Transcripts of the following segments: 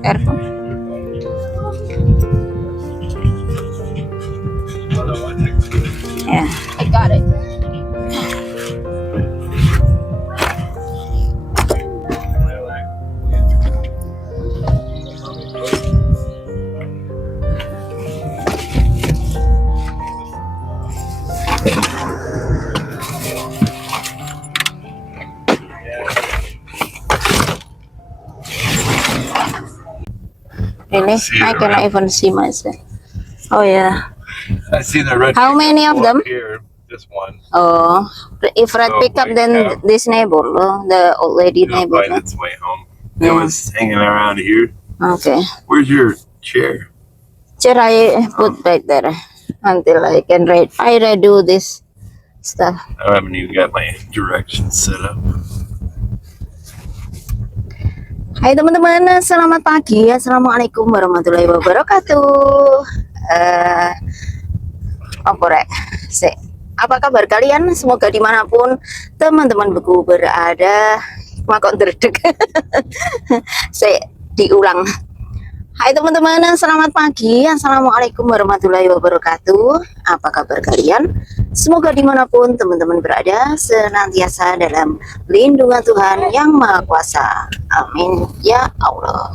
Earphone. Yeah, I got it. Really? I cannot even see myself. Oh yeah. I see the red. How many of them? Here, just one. Oh, if red So, pick up, white then cow. this neighbor, the old lady It'll neighbor. find its way home. It Yeah. was hanging around here. Okay. Where's your chair? Chair I put right there until I can read. I redo this stuff. I haven't even got my directions set up. Hai teman-teman, selamat pagi. Assalamualaikum warahmatullahi wabarakatuh. Apa kabar kalian? Semoga dimanapun teman-teman beku berada, makon terdek. Diulang. Hai teman-teman, selamat pagi. Assalamualaikum warahmatullahi wabarakatuh. Apa kabar kalian? Semoga dimanapun teman-teman berada senantiasa dalam lindungan Tuhan Yang Maha Kuasa. Amin ya Allah.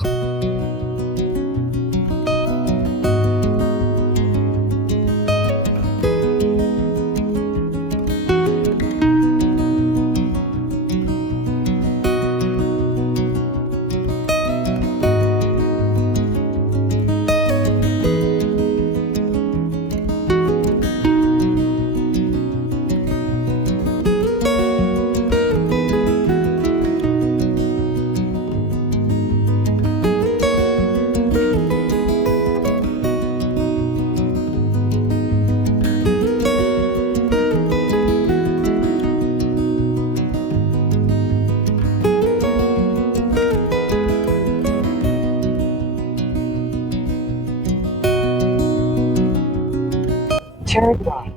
Turn right.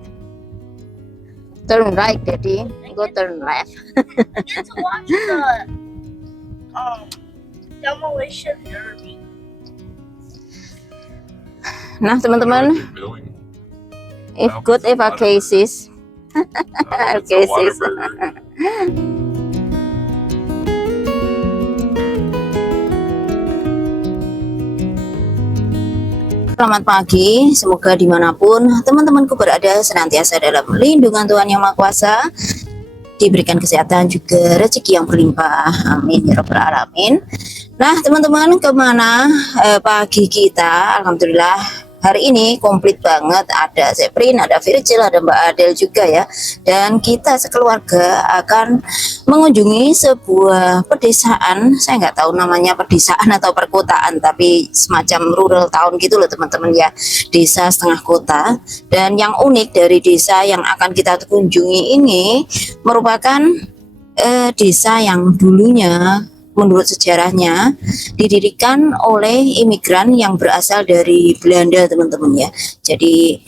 Turn right, Daddy. Go turn left. Get to watch the demolition derby. Nah teman-teman, Building. if good if a cases. It's a Cases. Whataburger. Selamat pagi, semoga dimanapun teman-temanku berada senantiasa dalam lindungan Tuhan Yang Maha Kuasa, diberikan kesehatan juga rezeki yang berlimpah, amin ya rabbal alamin. Nah teman-teman, kemana pagi kita? Alhamdulillah hari ini komplit banget, ada Seprin, ada Virgil, ada Mbak Adel juga ya. Dan kita sekeluarga akan mengunjungi sebuah pedesaan, saya nggak tahu namanya pedesaan atau perkotaan, tapi semacam rural town gitu loh teman-teman ya, desa setengah kota. Dan yang unik dari desa yang akan kita kunjungi ini merupakan desa yang dulunya menurut sejarahnya didirikan oleh imigran yang berasal dari Belanda teman-teman ya. Jadi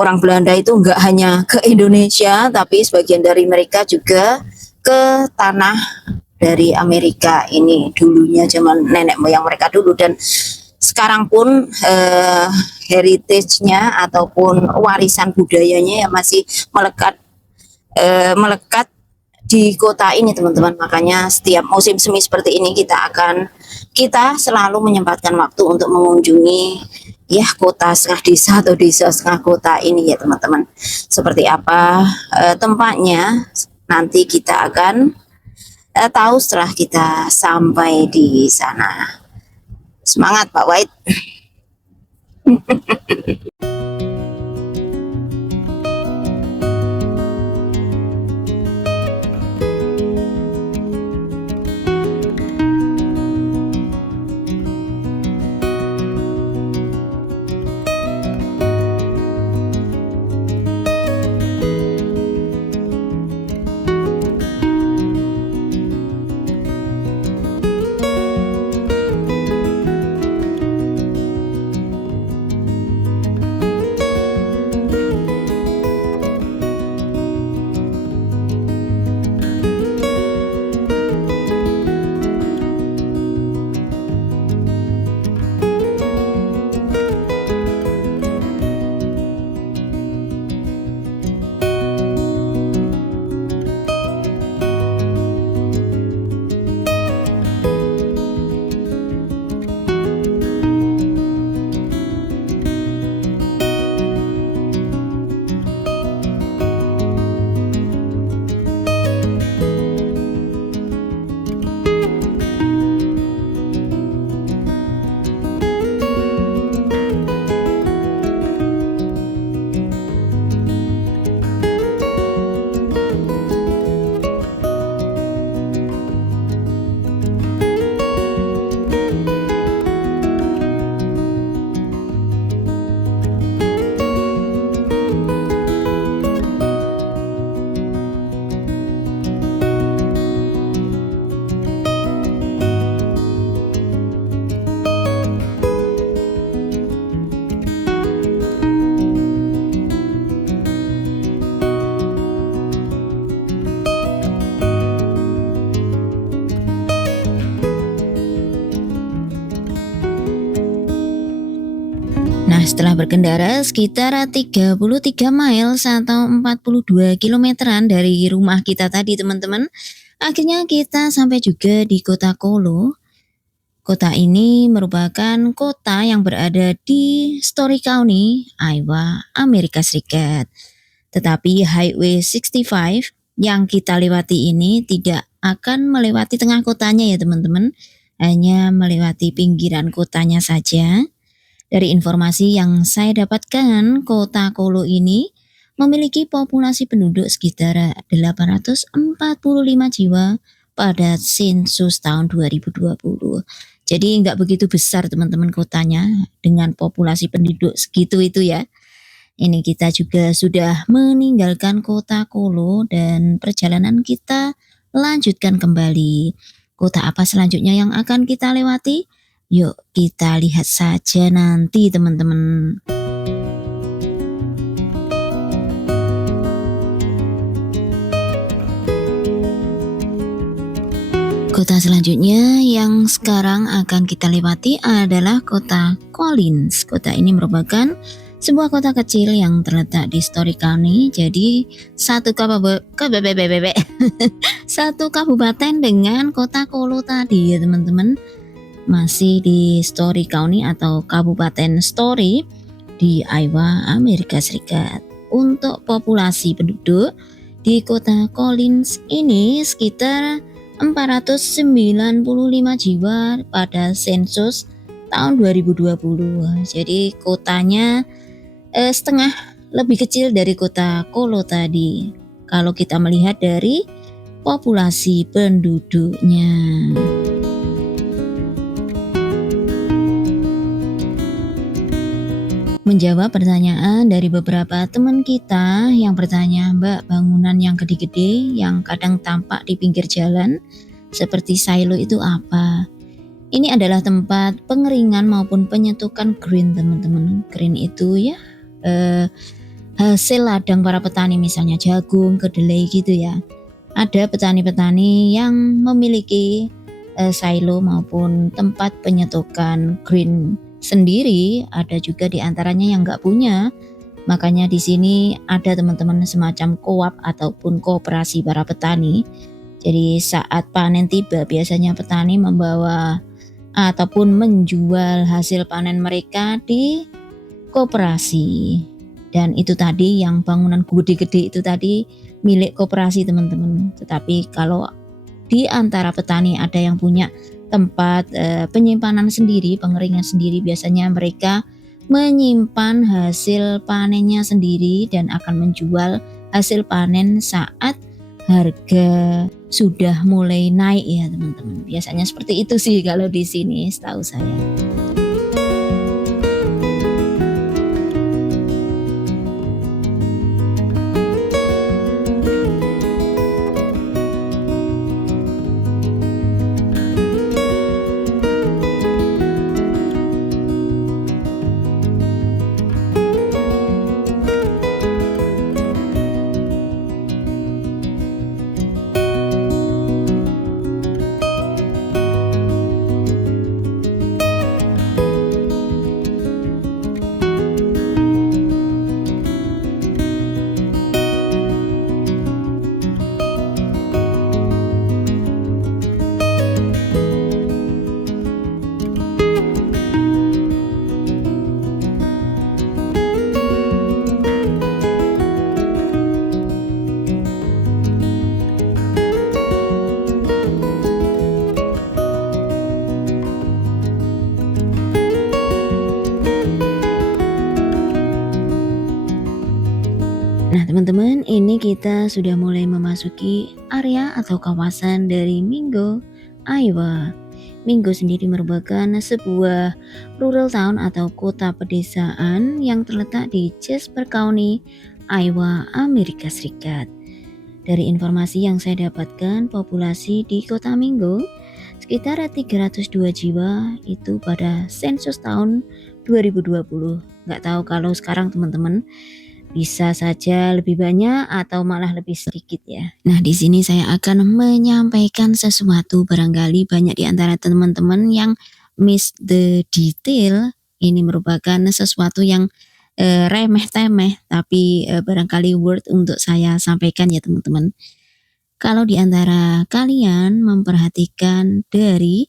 orang Belanda itu enggak hanya ke Indonesia, tapi sebagian dari mereka juga ke tanah dari Amerika ini dulunya, zaman nenek moyang mereka dulu. Dan sekarang pun heritage-nya ataupun warisan budayanya ya masih melekat di kota ini teman-teman. Makanya setiap musim semi seperti ini kita selalu menyempatkan waktu untuk mengunjungi ya kota setengah desa atau desa setengah kota ini ya teman-teman. Seperti apa tempatnya nanti kita akan tahu setelah kita sampai di sana. Semangat Pak Wahid. setelah berkendara sekitar 33 miles atau 42 kilometeran dari rumah kita tadi teman-teman, akhirnya kita sampai juga di kota Kolo. Kota ini merupakan kota yang berada di Story County, Iowa, Amerika Serikat. Tetapi Highway 65 yang kita lewati ini tidak akan melewati tengah kotanya ya teman-teman, hanya melewati pinggiran kotanya saja. Dari informasi yang saya dapatkan, kota Kolo ini memiliki populasi penduduk sekitar 845 jiwa pada sensus tahun 2020. Jadi nggak begitu besar teman-teman kotanya dengan populasi penduduk segitu itu ya. Ini kita juga sudah meninggalkan kota Kolo dan perjalanan kita lanjutkan kembali. Kota apa selanjutnya yang akan kita lewati? Yuk kita lihat saja nanti teman-teman. Kota selanjutnya yang sekarang akan kita lewati adalah kota Collins. Kota ini merupakan sebuah kota kecil yang terletak di Story County. Jadi satu kabupaten dengan kota Kolo tadi ya teman-teman. Masih di Story County atau Kabupaten Story di Iowa, Amerika Serikat. Untuk populasi penduduk di kota Collins ini sekitar 495 jiwa pada sensus tahun 2020. Jadi kotanya setengah lebih kecil dari kota Kolo tadi. Kalau kita melihat dari populasi penduduknya. Menjawab pertanyaan dari beberapa teman kita yang bertanya, Mbak, bangunan yang gede-gede yang kadang tampak di pinggir jalan seperti silo itu apa? Ini adalah tempat pengeringan maupun penyetukan grain teman-teman. Grain itu ya hasil ladang para petani, misalnya jagung, kedelai gitu ya. Ada petani-petani yang memiliki silo maupun tempat penyetukan grain sendiri, ada juga di antaranya yang nggak punya. Makanya di sini ada teman-teman semacam co-op ataupun koperasi para petani. Jadi saat panen tiba biasanya petani membawa ataupun menjual hasil panen mereka di koperasi. Dan itu tadi yang bangunan gede-gede itu tadi milik koperasi teman-teman. Tetapi kalau di antara petani ada yang punya tempat penyimpanan sendiri, pengeringan sendiri, biasanya mereka menyimpan hasil panennya sendiri dan akan menjual hasil panen saat harga sudah mulai naik ya teman-teman. Biasanya seperti itu sih kalau di sini setahu saya. Nah teman-teman, ini kita sudah mulai memasuki area atau kawasan dari Mingo, Iowa. Mingo sendiri merupakan sebuah rural town atau kota pedesaan yang terletak di Jasper County, Iowa, Amerika Serikat. Dari informasi yang saya dapatkan, populasi di kota Mingo sekitar 302 jiwa itu pada sensus tahun 2020. Nggak tahu kalau sekarang teman-teman bisa saja lebih banyak atau malah lebih sedikit ya. Nah di sini saya akan menyampaikan sesuatu, barangkali banyak di antara teman-teman yang miss the detail Ini merupakan sesuatu yang remeh-temeh, tapi barangkali worth untuk saya sampaikan ya teman-teman. Kalau di antara kalian memperhatikan dari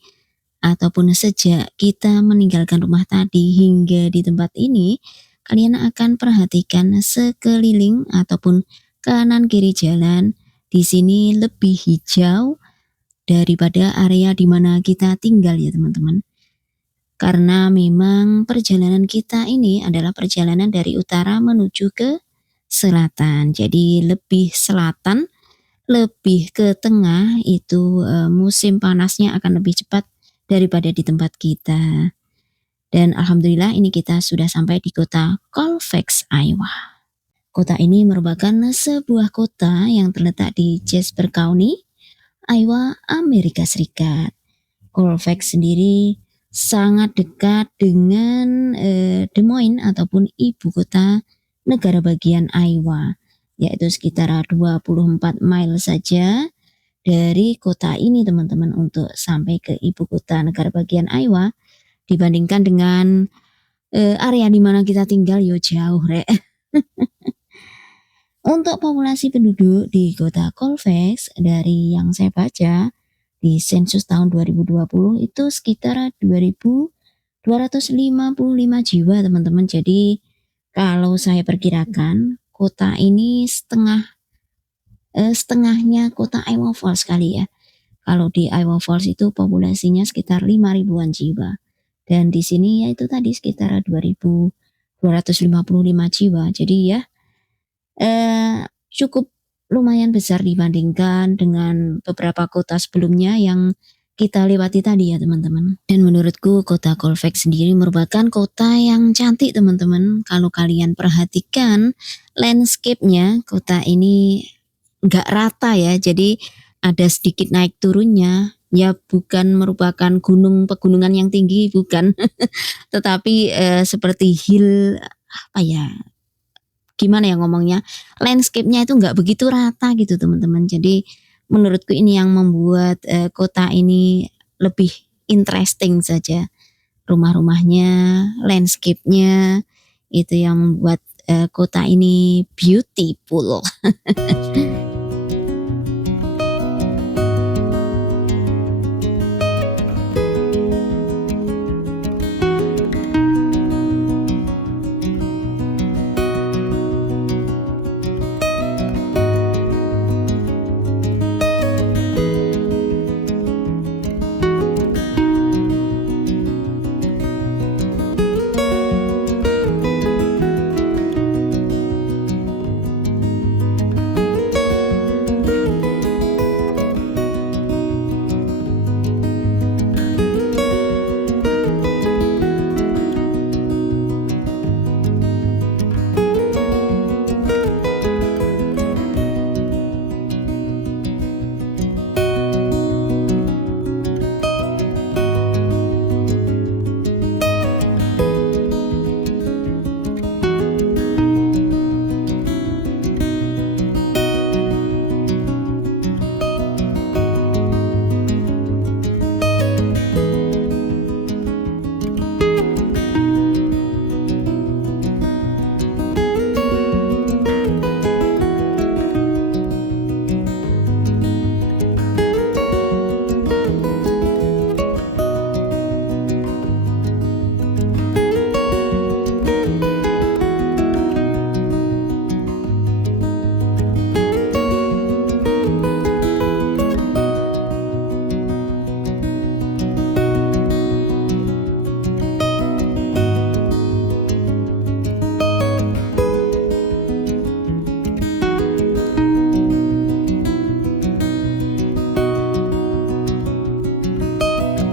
ataupun sejak kita meninggalkan rumah tadi hingga di tempat ini, kalian akan perhatikan sekeliling ataupun kanan kiri jalan di sini lebih hijau daripada area di mana kita tinggal ya teman-teman. Karena memang perjalanan kita ini adalah perjalanan dari utara menuju ke selatan. Jadi lebih selatan, lebih ke tengah itu musim panasnya akan lebih cepat daripada di tempat kita. Dan alhamdulillah ini kita sudah sampai di kota Colfax, Iowa. Kota ini merupakan sebuah kota yang terletak di Jasper County, Iowa, Amerika Serikat. Colfax sendiri sangat dekat dengan Des Moines ataupun ibu kota negara bagian Iowa, yaitu sekitar 24 mile saja dari kota ini teman-teman untuk sampai ke ibu kota negara bagian Iowa. Dibandingkan dengan area di mana kita tinggal yo jauh rek. Untuk populasi penduduk di kota Colfax dari yang saya baca di sensus tahun 2020 itu sekitar 2.255 jiwa teman-teman. Jadi kalau saya perkirakan kota ini setengahnya kota Iowa Falls kali ya. Kalau di Iowa Falls itu populasinya sekitar 5.000-an jiwa. Dan di sini ya itu tadi sekitar 2.255 jiwa. Jadi ya cukup lumayan besar dibandingkan dengan beberapa kota sebelumnya yang kita lewati tadi ya teman-teman. Dan menurutku kota Colfax sendiri merupakan kota yang cantik teman-teman. Kalau kalian perhatikan landscape-nya, kota ini nggak rata ya. Jadi ada sedikit naik turunnya. Ya bukan merupakan pegunungan yang tinggi, bukan. Tetapi seperti hill, apa ya, gimana ya ngomongnya, landscape-nya itu nggak begitu rata gitu teman-teman. Jadi menurutku ini yang membuat kota ini lebih interesting saja. Rumah-rumahnya, landscape-nya, itu yang membuat kota ini beautiful.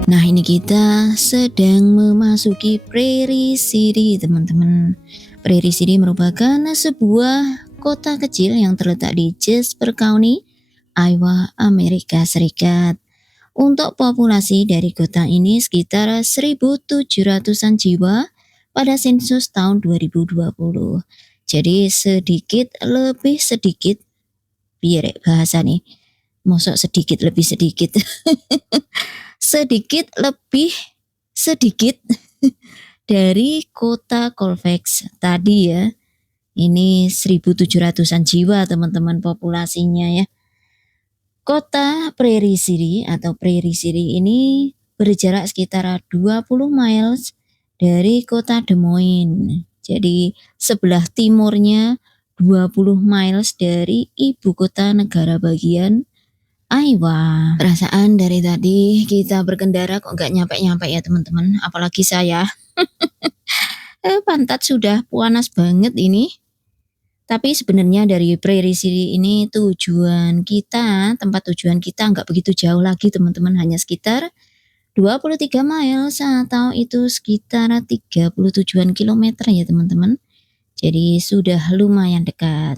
Nah ini kita sedang memasuki Prairie City teman-teman. Prairie City merupakan sebuah kota kecil yang terletak di Jasper County, Iowa, Amerika Serikat. Untuk populasi dari kota ini sekitar 1.700-an jiwa pada sensus tahun 2020. Jadi lebih sedikit, biar bahasa nih, mosok sedikit lebih sedikit. Sedikit lebih sedikit dari kota Colfax tadi ya. Ini 1.700-an jiwa teman-teman populasinya ya. Kota Prairie City atau Prairie City ini berjarak sekitar 20 miles dari kota Des Moines. Jadi sebelah timurnya 20 miles dari ibu kota negara bagian Iowa. Perasaan dari tadi kita berkendara kok nggak nyampe-nyampe ya teman-teman. Apalagi saya. Pantat sudah panas banget ini. Tapi sebenarnya dari Prairie City ini tempat tujuan kita nggak begitu jauh lagi teman-teman. Hanya sekitar 23 miles atau itu sekitar 37-an kilometer ya teman-teman. Jadi sudah lumayan dekat.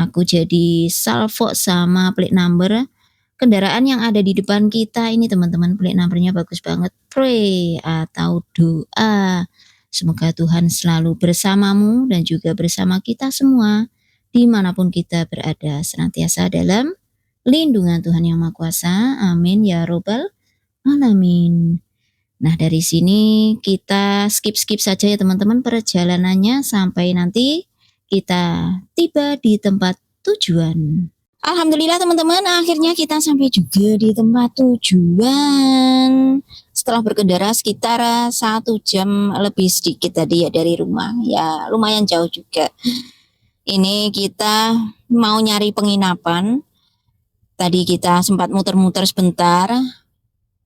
Aku jadi salvo sama plate number kendaraan yang ada di depan kita ini teman-teman. Plate numbernya bagus banget. Pray atau doa. Semoga Tuhan selalu bersamamu dan juga bersama kita semua dimanapun kita berada, senantiasa dalam lindungan Tuhan Yang Maha Kuasa. Amin ya robbal alamin. Nah dari sini kita skip saja ya teman-teman perjalanannya sampai nanti kita tiba di tempat tujuan. Alhamdulillah teman-teman, akhirnya kita sampai juga di tempat tujuan. Setelah berkendara sekitar 1 jam lebih sedikit tadi ya dari rumah. Ya lumayan jauh juga. Ini kita mau nyari penginapan. Tadi kita sempat muter-muter sebentar.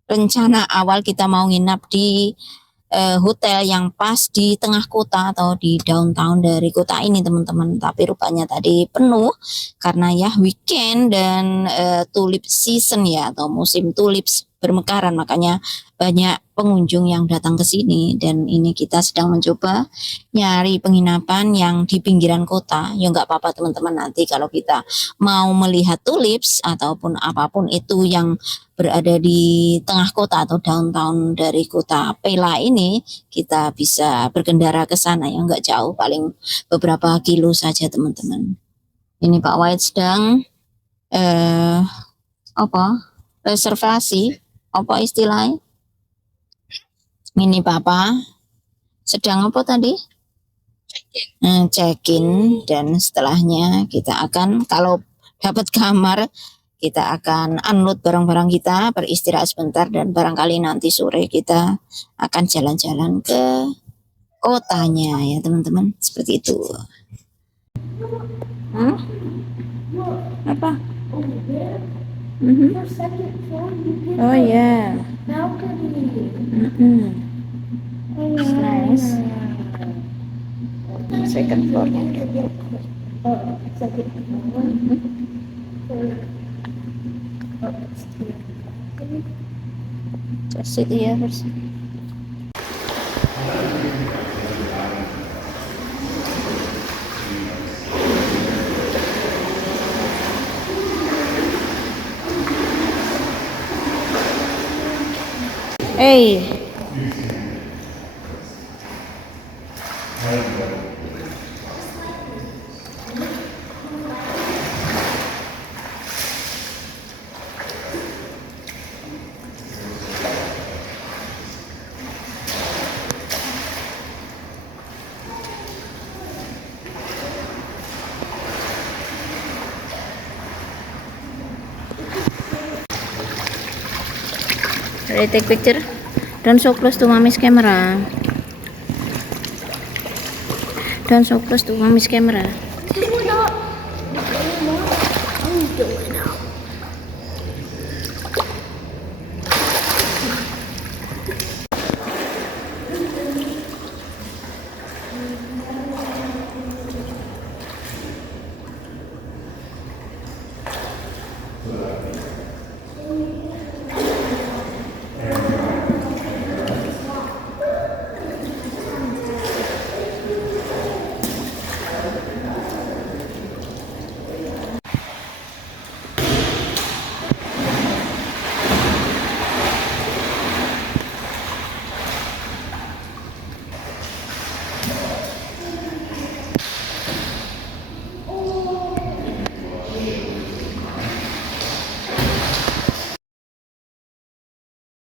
Rencana awal kita mau nginap di hotel yang pas di tengah kota atau di downtown dari kota ini teman-teman, tapi rupanya tadi penuh karena ya weekend dan tulip season ya atau musim tulips bermekaran, makanya banyak pengunjung yang datang ke sini. Dan ini kita sedang mencoba nyari penginapan yang di pinggiran kota. Ya nggak apa-apa teman-teman, nanti kalau kita mau melihat tulips ataupun apapun itu yang berada di tengah kota atau downtown dari kota Pella ini, kita bisa berkendara ke sana ya, nggak jauh, paling beberapa kilo saja teman-teman. Ini Pak White sedang reservasi, apa istilahnya? Ini Papa sedang apa tadi? Check-in, dan setelahnya kita akan, kalau dapat kamar, kita akan unload barang-barang kita, beristirahat sebentar, dan barangkali nanti sore kita akan jalan-jalan ke kotanya ya teman-teman, seperti itu. Apa? Oh ya. Nice. Second floor. Just sit here first. Hey. Ready, take picture. Don't so close to mommy's camera. Don't so close to mommy's camera.